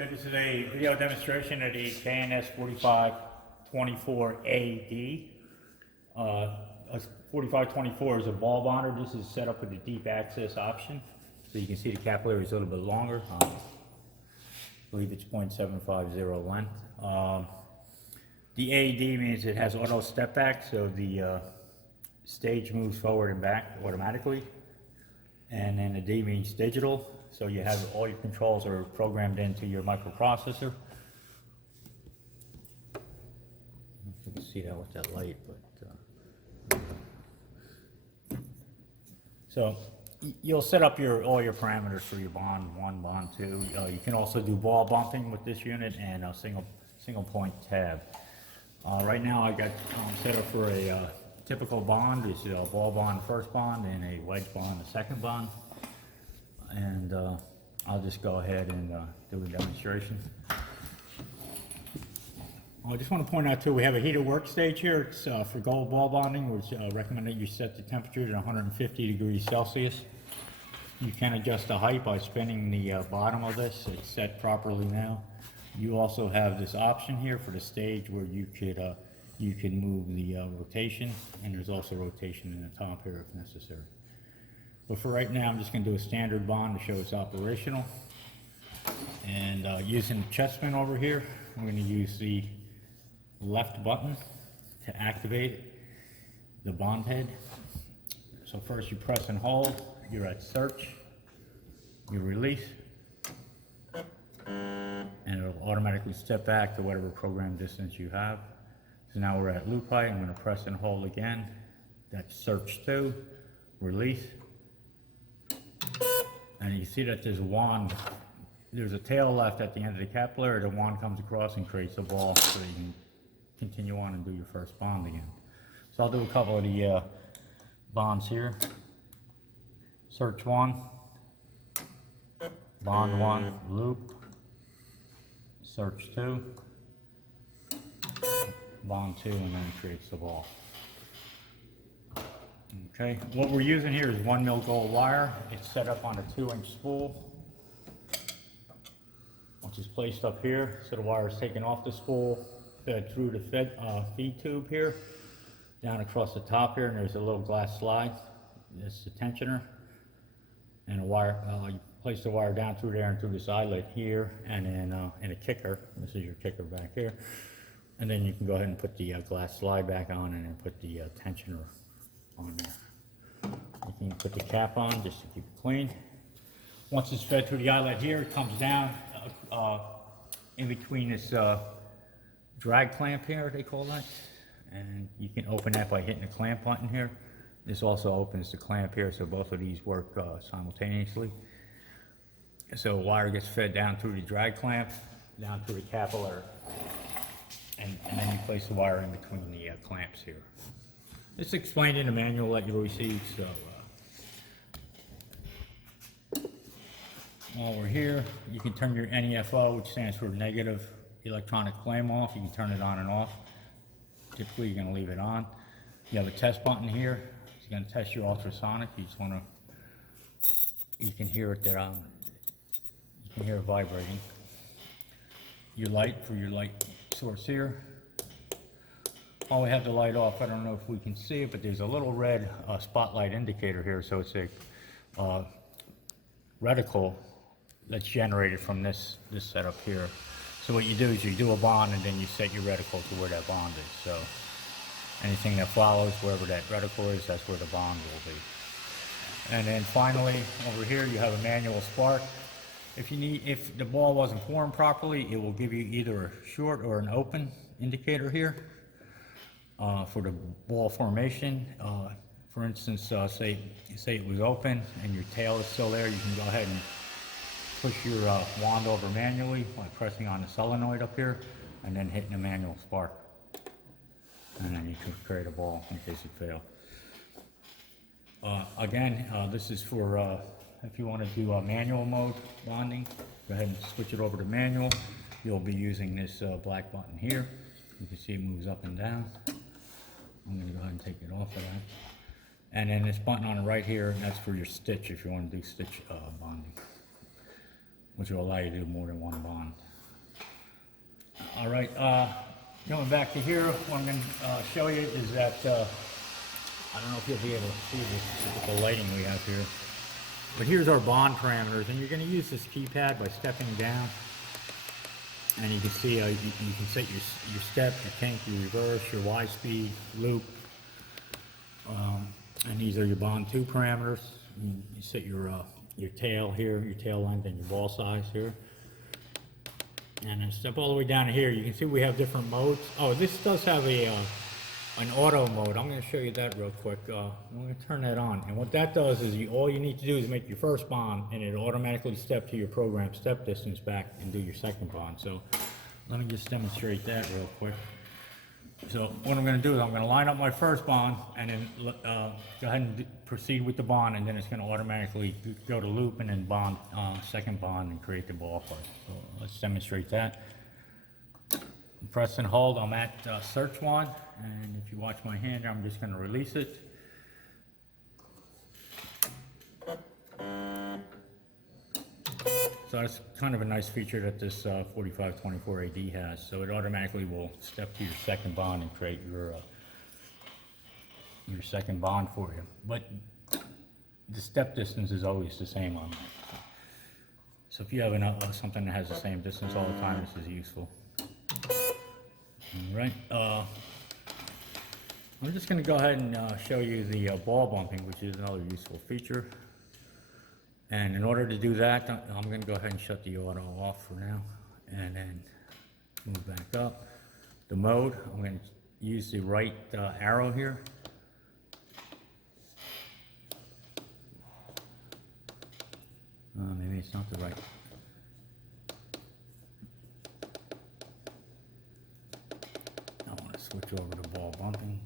Okay, this is a video demonstration of the KNS 4524AD. 4524 is a ball bonder. This is set up with a deep access option. So you can see the capillary is a little bit longer. I believe it's 0.750 length. The AD means it has auto step back, so the stage moves forward and back automatically. And then the D means digital, so you have all your controls are programmed into your microprocessor. You can see that with that light, but so you'll set up all your parameters for your bond 1, bond 2. You can also do ball bumping with this unit and a single point tab. Right now I got set up for a typical bond. It's a ball bond first bond and a wedge bond the second bond. And I'll just go ahead and do a demonstration. I just want to point out too, we have a heated workstage here. It's for gold ball bonding, which recommend that you set the temperature to 150 degrees Celsius. You can adjust the height by spinning the bottom of this. It's set properly now. You also have this option here for the stage where you can move the rotation, and there's also rotation in the top here if necessary. But for right now, I'm just going to do a standard bond to show it's operational. And using the chest pin over here, I'm going to use the left button to activate the bond head. So first you press and hold, you're at search, you release, and it'll automatically step back to whatever program distance you have. So now we're at loop height. I'm going to press and hold again. That's search 2, release, and you see that there's a wand. There's a tail left at the end of the capillary. The wand comes across and creates a ball so you can continue on and do your first bond again. So I'll do a couple of the bonds here. Search 1, bond 1, loop, search 2, bond 2, and then it creates the ball. Okay, what we're using here is 1 mil gold wire. It's set up on a 2-inch spool, which is placed up here. So the wire is taken off the spool, fed through the feed tube here, down across the top here, and there's a little glass slide. This is the tensioner, and a wire. You place the wire down through there and through this eyelet here, and then in a kicker. This is your kicker back here, and then you can go ahead and put the glass slide back on, and then put the tensioner on there. You can put the cap on just to keep it clean. Once it's fed through the eyelet here, it comes down in between this drag clamp here, they call that, and you can open that by hitting the clamp button here. This also opens the clamp here, so both of these work simultaneously. So wire gets fed down through the drag clamp, down through the capillary, and then you place the wire in between the clamps here. It's explained in the manual that you received, so while we're here, you can turn your NEFO, which stands for negative electronic flame off. You can turn it on and off. Typically, you're going to leave it on. You have a test button here. It's going to test your ultrasonic. You just want to, you can hear it there. You can hear it vibrating. Your light for your light source here. While we have the light off, I don't know if we can see it, but there's a little red spotlight indicator here. So it's a reticle that's generated from this setup here. So what you do is you do a bond and then you set your reticle to where that bond is. So anything that follows, wherever that reticle is, that's where the bond will be. And then finally, over here you have a manual spark. If the ball wasn't formed properly, it will give you either a short or an open indicator here for the ball formation. For instance, say it was open and your tail is still there, you can go ahead and push your wand over manually by pressing on the solenoid up here and then hitting the manual spark. And then you can create a ball in case it fails. Again, this is for if you want to do manual mode bonding. Go ahead and switch it over to manual. You'll be using this black button here. You can see it moves up and down. I'm going to go ahead and take it off of that. And then this button on the right here, that's for your stitch if you want to do stitch bonding, which will allow you to do more than one bond. All right, coming back to here, what I'm going to show you is that, I don't know if you'll be able to see this with the lighting we have here, but here's our bond parameters, and you're going to use this keypad by stepping down, and you can see you can set your step, your kink, your reverse, your Y speed, loop, and these are your bond 2 parameters. You set your tail here, your tail length, and your ball size here. And then step all the way down to here. You can see we have different modes. Oh, this does have an auto mode. I'm going to show you that real quick. I'm going to turn that on. And what that does is all you need to do is make your first bond, and it automatically step to your program step distance back and do your second bond. So let me just demonstrate that real quick. So what I'm going to do is I'm going to line up my first bond, and then go ahead and proceed with the bond, and then it's going to automatically go to loop and then bond second bond and create the ball part. So let's demonstrate that. Press and hold. I'm at search 1, and if you watch my hand, I'm just going to release it. So that's kind of a nice feature that this 4524 AD has. So it automatically will step to your second bond and create your second bond for you. But the step distance is always the same on that. So if you have something that has the same distance all the time, this is useful. All right. I'm just going to go ahead and show you the ball bumping, which is another useful feature. And in order to do that, I'm going to go ahead and shut the auto off for now, and then move back up. The mode, I'm going to use the right arrow here. Maybe it's not the right. I want to switch over to ball bumping.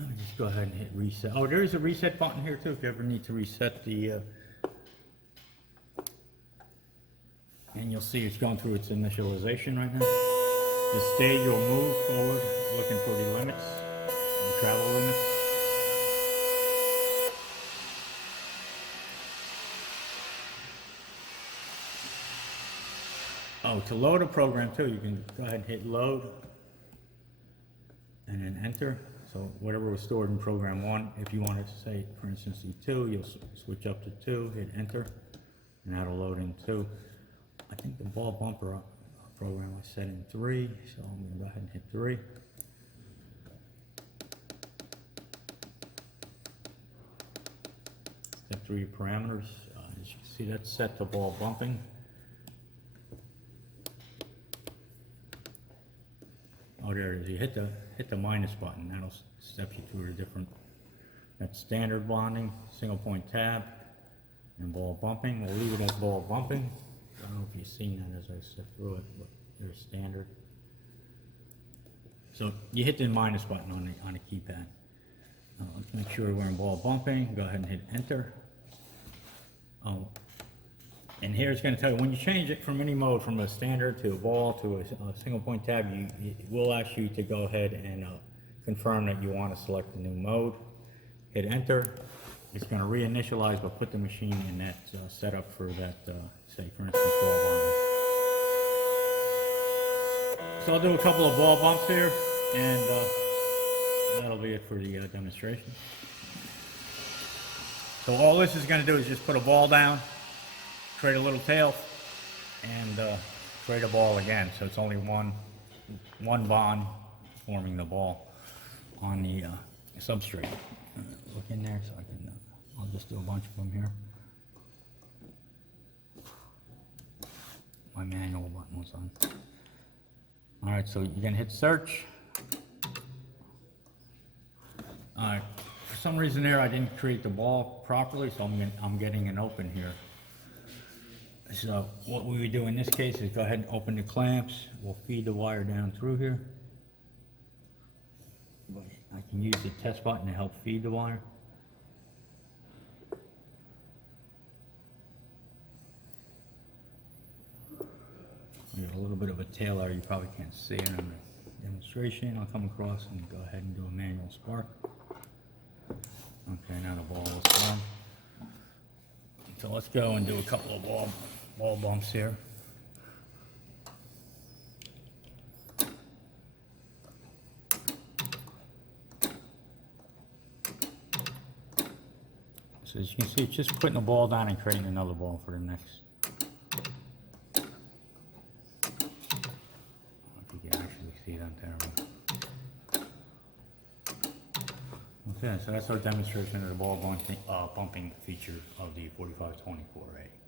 Let me just go ahead and hit reset. Oh, there is a reset button here too if you ever need to reset the and you'll see it's going through its initialization right now. The stage will move forward looking for the limits, the travel limits. Oh, to load a program too, you can go ahead and hit load and then enter. So whatever was stored in program 1, if you wanted to say, for instance, E2, you'll switch up to 2, hit enter, and that'll load in 2. I think the ball bumper program I set in 3, so I'm going to go ahead and hit 3. Step through your parameters. As you can see, that's set to ball bumping. Oh, there it is. You hit the minus button. That'll step you through the different. That's standard bonding, single point tab, and ball bumping. We'll leave it as ball bumping. I don't know if you've seen that as I step through it, but they're standard. So you hit the minus button on the keypad. Let's make sure we're in ball bumping. Go ahead and hit enter. Oh, and here it's going to tell you when you change it from any mode, from a standard to a ball to a single point tab, it will ask you to go ahead and confirm that you want to select the new mode. Hit enter. It's going to reinitialize, but put the machine in that setup for that, say for instance, ball bumping. So I'll do a couple of ball bumps here, and that'll be it for the demonstration. So all this is going to do is just put a ball down, create a little tail, and create a ball again. So it's only one bond forming the ball on the substrate. Look in there so I can, I'll just do a bunch of them here. My manual button was on. All right, so you're gonna hit search. All right, for some reason there I didn't create the ball properly, so I'm getting an open here. So what we would do in this case is go ahead and open the clamps. We'll feed the wire down through here. I can use the test button to help feed the wire. We got a little bit of a tail there, you probably can't see it. I'm going to demonstration. I'll come across and go ahead and do a manual spark. Okay, now the ball is gone. So let's go and do a couple of ball bumps here. So as you can see, it's just putting the ball down and creating another ball for the next. If you can actually see that there. Okay, so that's our demonstration of the ball bumping feature of the 4524A.